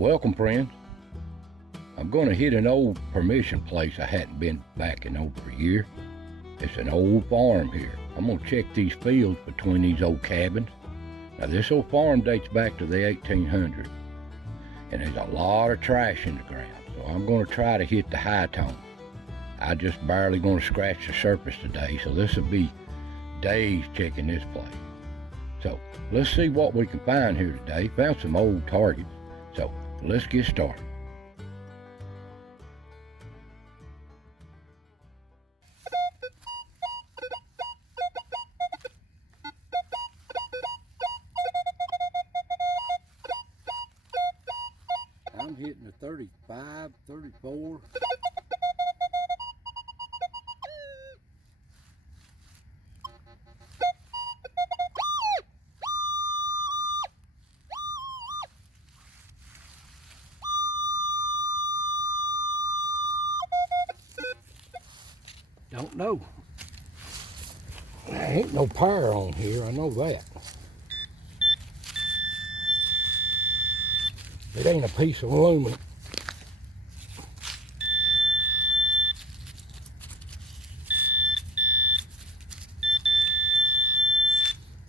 welcome friends. I'm going to hit an old permission place I hadn't been back in over a year. It's an old farm here. I'm going to check these fields between these old cabins. Now this old farm dates back to the 1800s, and there's a lot of trash in the ground, so I'm going to try to hit the high tone. I just barely going to scratch the surface today, so this will be days checking this place. So let's see what we can find here today. Found some old targets, so let's get started. I'm hitting a 35, 34. Don't know. There ain't no power on here, I know that. It ain't a piece of aluminum.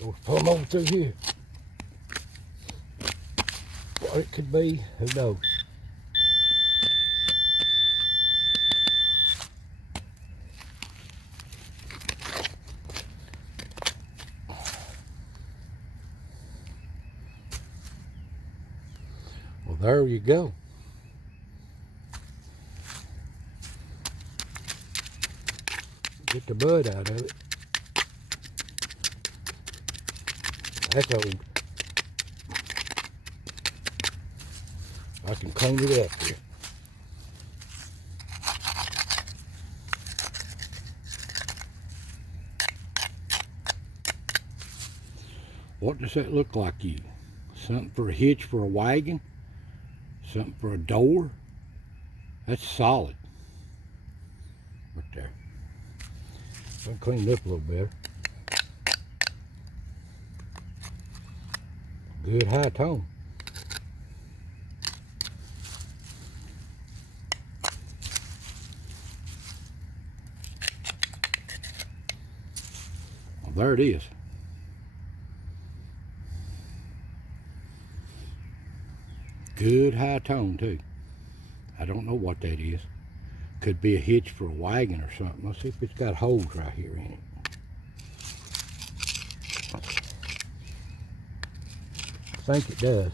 Let's pull them over through here. What it could be, who knows? Well, there you go. Get the mud out of it. That's old. I can clean it up here. What does that look like to you? Something for a hitch for a wagon? Something for a door? That's solid. Right there. I'll clean it up a little better. Good high tone. Well, there it is. Good high tone too. I don't know what that is. Could be a hitch for a wagon or something. Let's see if it's got holes right here in it. I think it does.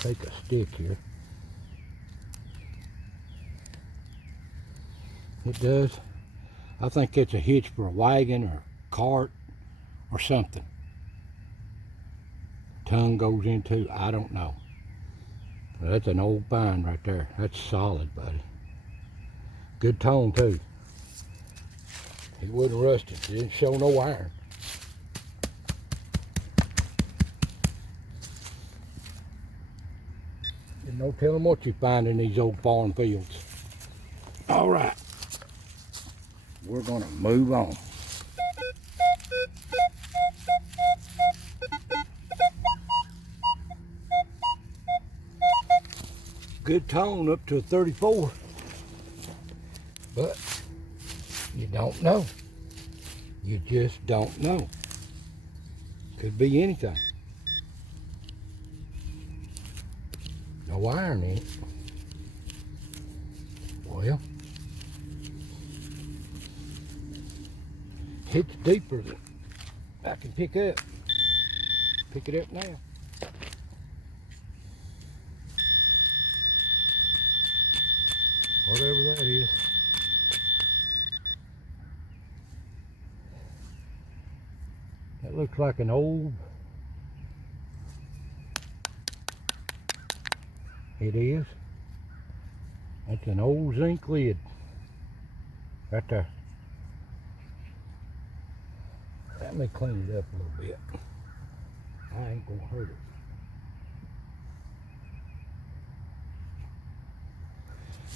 Take a stick here. It does. I think it's a hitch for a wagon or cart or something. Tongue goes into, I don't know. That's an old pine right there. That's solid, buddy. Good tone too. It wasn't rusted. It didn't show no iron. There's no telling what you find in these old farm fields. All right. We're gonna move on. Good tone up to a 34, but you don't know. You just don't know. Could be anything. No iron in it. Well, it's deeper than I can pick up. Pick it up now. Whatever that is. That looks like an old. It is. That's an old zinc lid. Right there. Let me clean it up a little bit. I ain't gonna hurt it.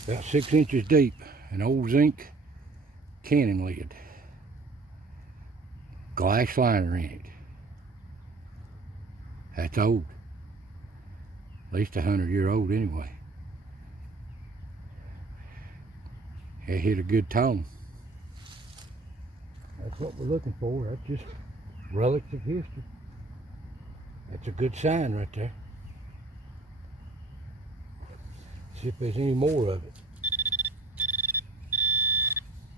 About 6 inches deep, an old zinc cannon lid. Glass liner in it. That's old. At least 100-year-old anyway. It hit a good tone. That's what we're looking for. That's just relics of history. That's a good sign right there. See if there's any more of it.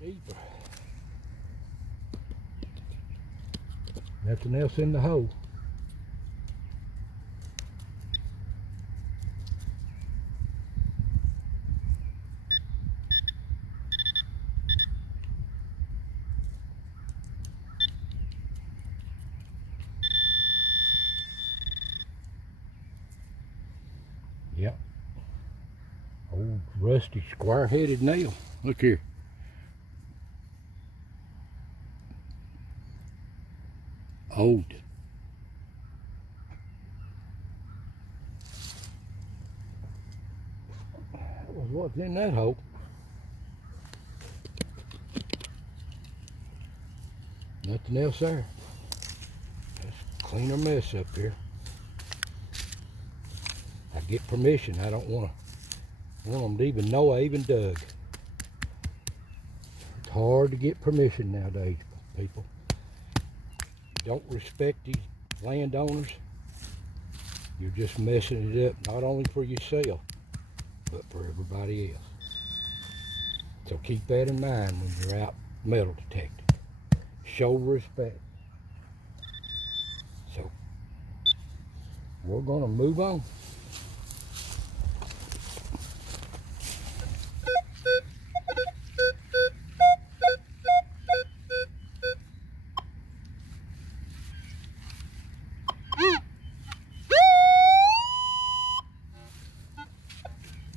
Deeper. Nothing else in the hole. Yep. Old rusty square-headed nail. Look here. Old. That was what's in that hole. Nothing else there. Let's clean our mess up here. I get permission. I don't want them to even know I even dug. It's hard to get permission nowadays, people. You don't respect these landowners, you're just messing it up, not only for yourself, but for everybody else. So keep that in mind when you're out metal detecting. Show respect. So we're gonna move on.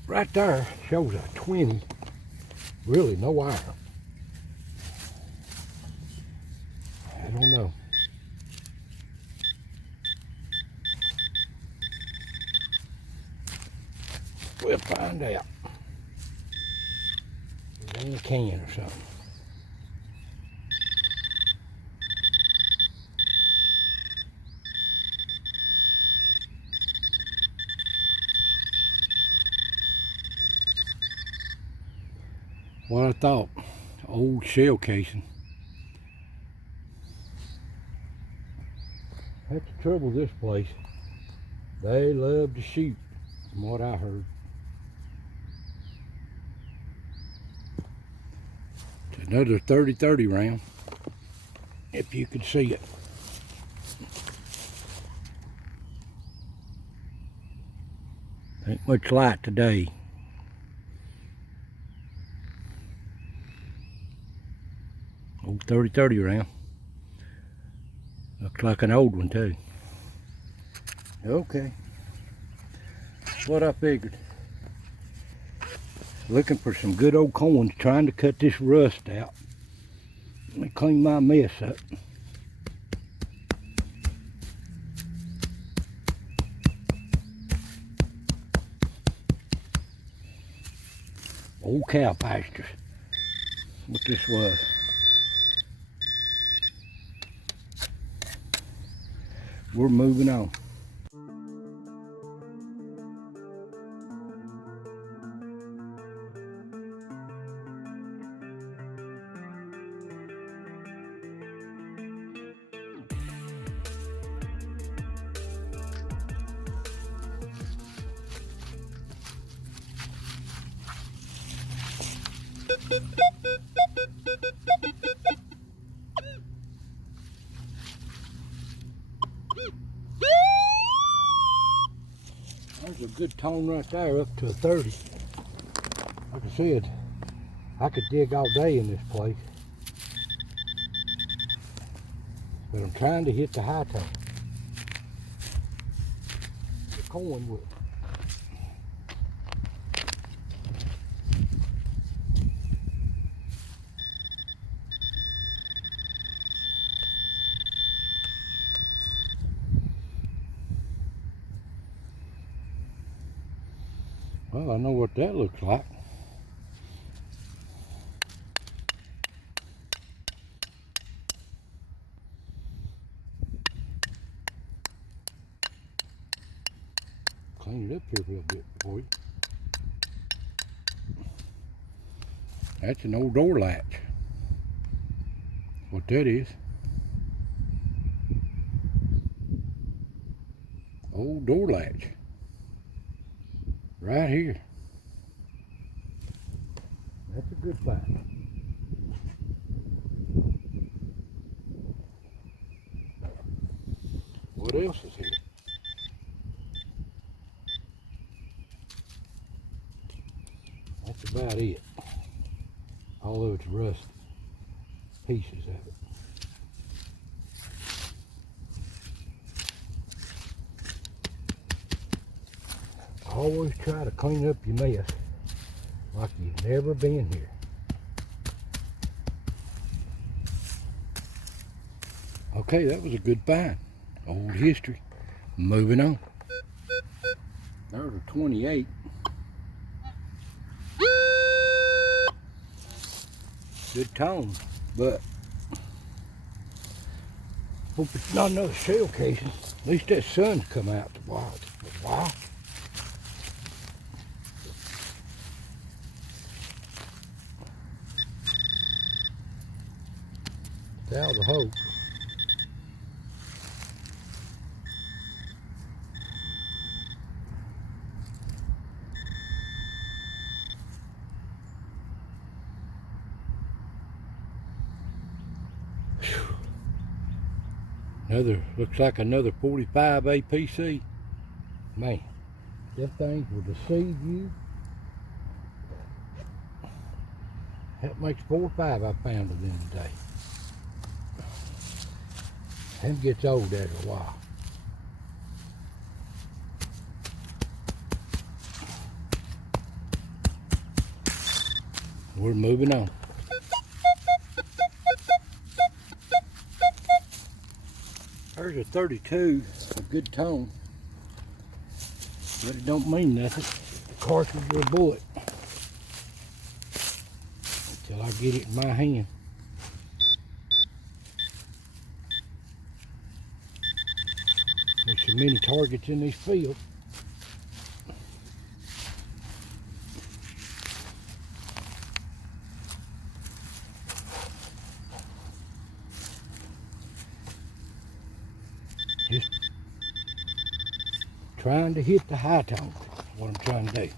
Right there shows a 20, really no iron. I don't know. We'll find out. It's in a can or something. What I thought, old shell casing. That's the trouble with this place. They love to shoot, from what I heard. It's another 30-30 round, if you could see it. Ain't much light today. Old 30-30 round. Looks like an old one too. Okay. That's what I figured. Looking for some good old coins, trying to cut this rust out. Let me clean my mess up. Old cow pastures. What this was. We're moving on. There's a good tone right there, up to a 30. Like I said, I could dig all day in this place. But I'm trying to hit the high tone. The coin wood. Well, I know what that looks like. Clean it up here a little bit for you. That's an old door latch. What that is. Old door latch. Right here. That's a good find. What else is here? That's about it. All of it's rusted. Pieces of it. Always try to clean up your mess like you've never been here. Okay, that was a good find. Old history. Moving on. There's a 28. Good tone, but hope it's not another shell casing. At least that sun's come out a while. That was a hope. Looks like another 45 APC. Man, them things will deceive you. That makes 4 or 5 I found of them today. Them gets old after a while. We're moving on. There's a 32, a good tone, but it don't mean nothing. The cartridge or a bullet until I get it in my hand. There's so many targets in this field. Just trying to hit the high tone, is what I'm trying to do.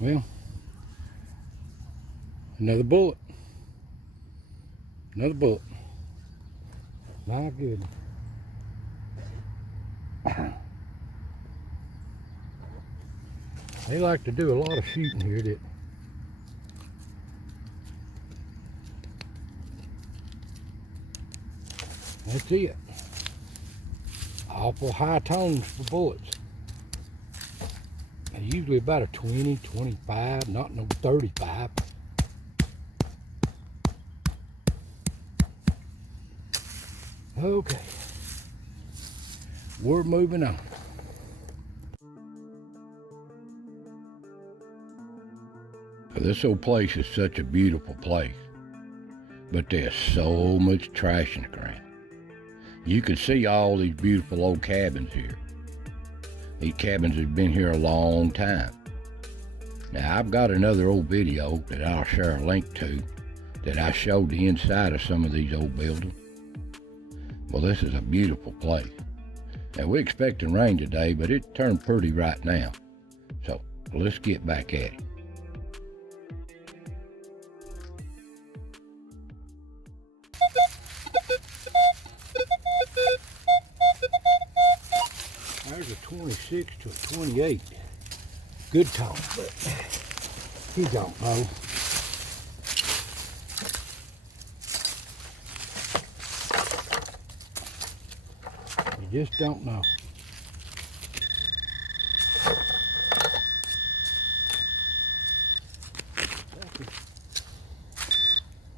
Well, another bullet. Another bullet. My goodness. They like to do a lot of shooting here. That's it. Awful high tones for bullets. They're usually about a 20, 25, not no 35. Okay, we're moving on. This old place is such a beautiful place, but there's so much trash in the ground. You can see all these beautiful old cabins here. These cabins have been here a long time. Now I've got another old video that I'll share a link to that I showed the inside of some of these old buildings. Well, this is a beautiful place. Now, we're expecting rain today, but it turned pretty right now. So, let's get back at it. There's a 26 to a 28. Good tone, but you don't know. Just don't know.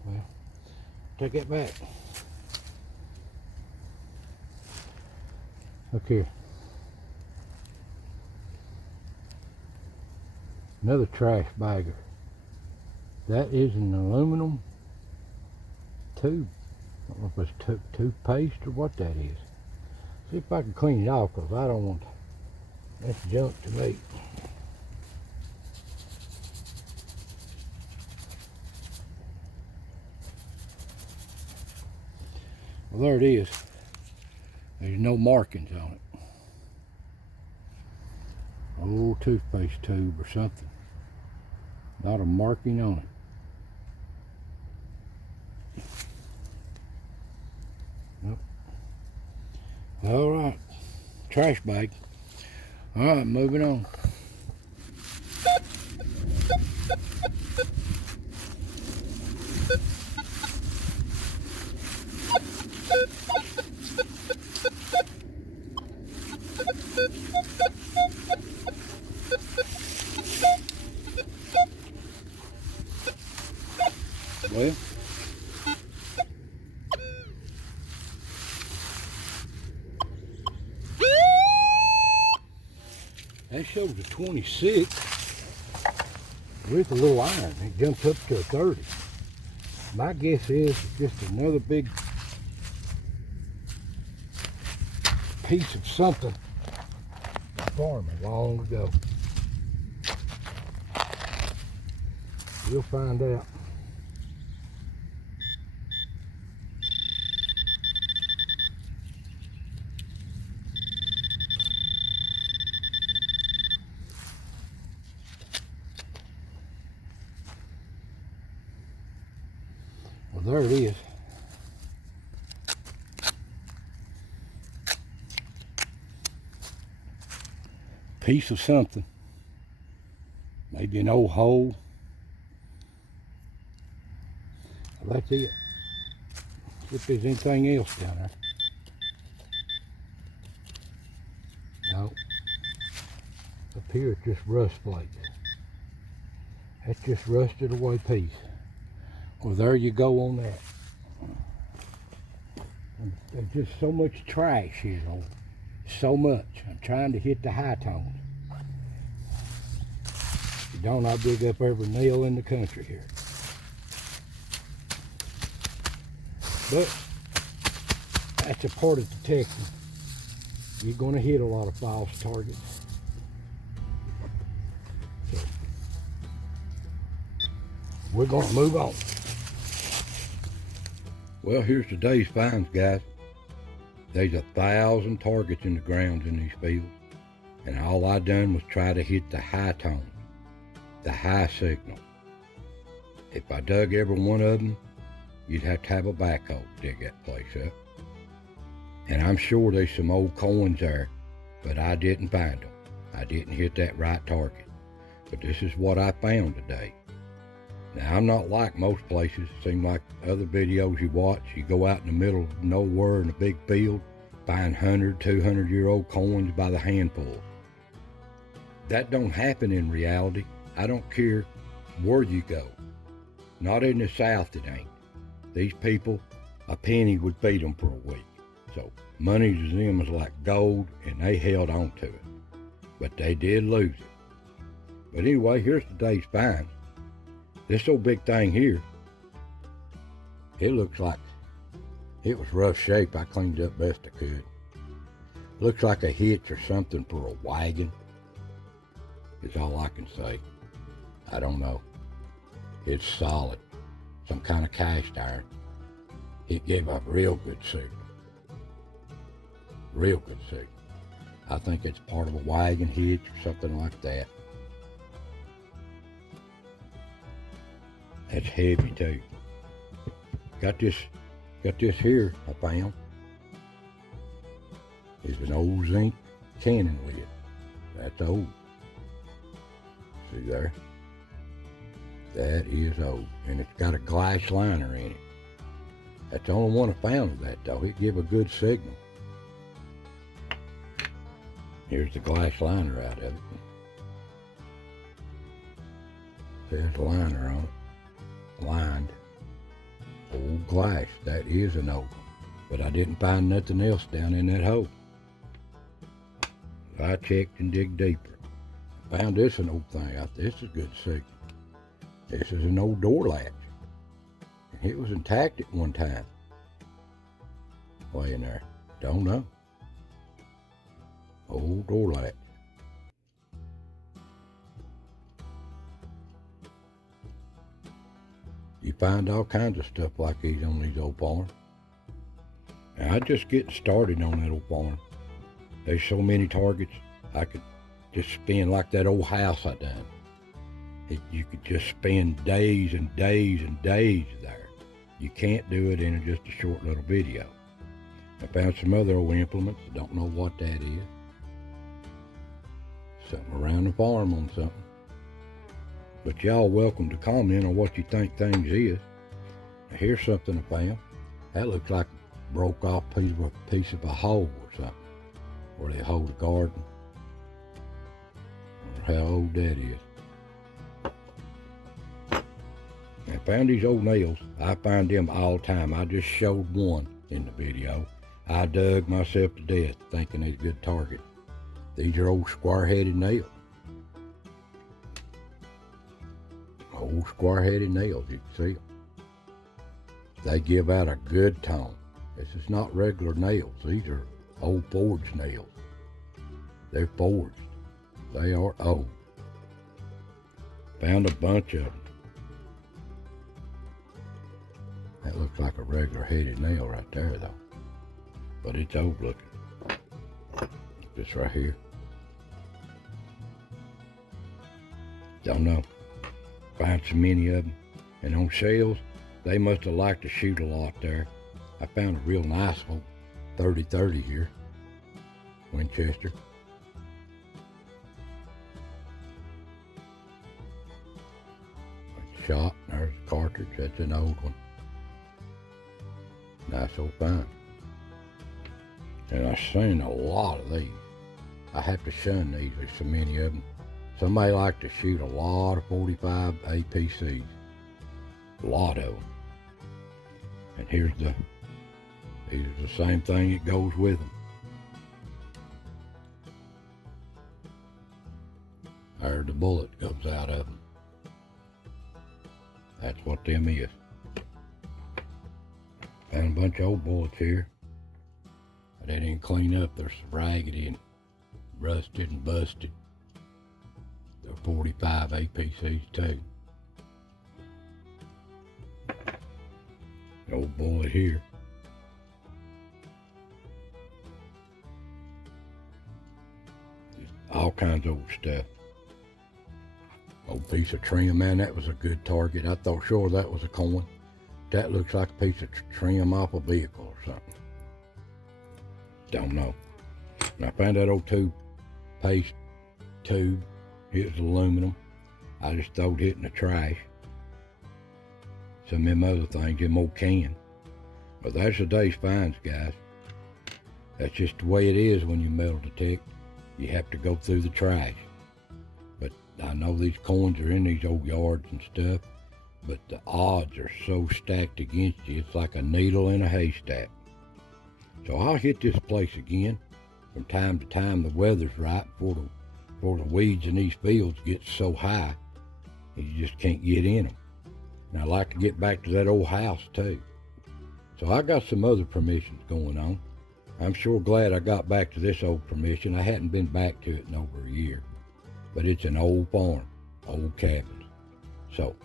Well, take it back. Look here. Another trash bagger. That is an aluminum tube. I don't know if it's toothpaste or what that is. See if I can clean it off, because I don't want that's junk to me. Well, there it is. There's no markings on it. Old toothpaste tube or something. Not a marking on it. Nope. All right. Trash bag. All right, moving on. Well, that shows a 26 with a little iron. It jumps up to a 30. My guess is it's just another big piece of something farming long ago. We'll find out. Well, there it is. Piece of something. Maybe an old hole. Well, that's it. See if there's anything else down there. No. Up here it's just rust flakes. That's just rusted away piece. Well, there you go on that. There's just so much trash here, though. So much. I'm trying to hit the high tones. If you don't, I'll dig up every nail in the country here. But that's a part of detecting. You're going to hit a lot of false targets. So we're going to move on. Well, here's today's finds, guys. There's 1,000 targets in the ground in these fields, and all I done was try to hit the high tone, the high signal. If I dug every one of them, you'd have to have a backhoe to dig that place up. And I'm sure there's some old coins there, but I didn't find them. I didn't hit that right target. But this is what I found today. Now, I'm not like most places. It seems like other videos you watch, you go out in the middle of nowhere in a big field, find 100, 200-year-old coins by the handful. That don't happen in reality. I don't care where you go. Not in the South, it ain't. These people, a penny would feed them for a week. So money to them is like gold, and they held on to it. But they did lose it. But anyway, here's today's find. This old big thing here, it looks like it was rough shape. I cleaned it up best I could. Looks like a hitch or something for a wagon, is all I can say. I don't know. It's solid. Some kind of cast iron. It gave a real good signal. Real good signal. I think it's part of a wagon hitch or something like that. That's heavy too. Got this here I found. It's an old zinc cannon lid. That's old. See there? That is old. And it's got a glass liner in it. That's the only one I found of that though. It gave a good signal. Here's the glass liner out of it. There's the liner on it. Lined. Old glass. That is an old one. But I didn't find nothing else down in that hole. So I checked and dig deeper. Found this an old thing out there. This is good to see. This is an old door latch. And it was intact at one time. Way in there. Don't know. Old door latch. You find all kinds of stuff like these on these old farms. And I just getting started on that old farm. There's so many targets. I could just spend like that old house I done. You could just spend days and days and days there. You can't do it in just a short little video. I found some other old implements. I don't know what that is. Something around the farm on something. But y'all welcome to comment on what you think things is. Now here's something I found. That looks like a broke off piece of a hoe or something. Where they hoe the garden. Or how old that is. I found these old nails. I find them all the time. I just showed one in the video. I dug myself to death thinking they're a good target. These are old square-headed nails. Old square-headed nails, you can see them. They give out a good tone. This is not regular nails. These are old forged nails. They're forged. They are old. Found a bunch of them. That looks like a regular headed nail right there though. But it's old looking. This right here. Don't know. Find so many of them. And on shells, they must have liked to shoot a lot there. I found a real nice one, 30-30 here. Winchester. Shot. There's a cartridge. That's an old one. Nice old find. And I've seen a lot of these. I have to shun these. There's so many of them. Somebody like to shoot a lot of 45 APCs. A lot of them. And here's the same thing that goes with them. There's the bullet comes out of them. That's what them is. Found a bunch of old bullets here. They didn't clean up. They're raggedy and rusted and busted. They're 45 APCs too. Old bullet here. Just all kinds of old stuff. Old piece of trim, man, that was a good target. I thought sure that was a coin. That looks like a piece of trim off a vehicle or something. Don't know. And I found that old paste tube. It was aluminum. I just throwed it in the trash. Some of them other things, them old can. But that's the day's finds, guys. That's just the way it is when you metal detect. You have to go through the trash. But I know these coins are in these old yards and stuff, but the odds are so stacked against you, it's like a needle in a haystack. So I'll hit this place again from time to time. The weather's right before the weeds in these fields get so high, you just can't get in them. And I like to get back to that old house too. So I got some other permissions going on. I'm sure glad I got back to this old permission. I hadn't been back to it in over a year. But it's an old farm, old cabins. So,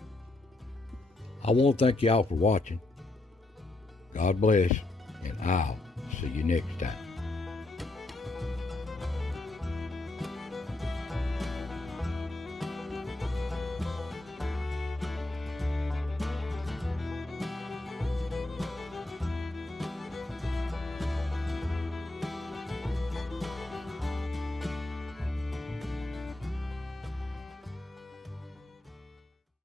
I want to thank y'all for watching. God bless, and I'll see you next time.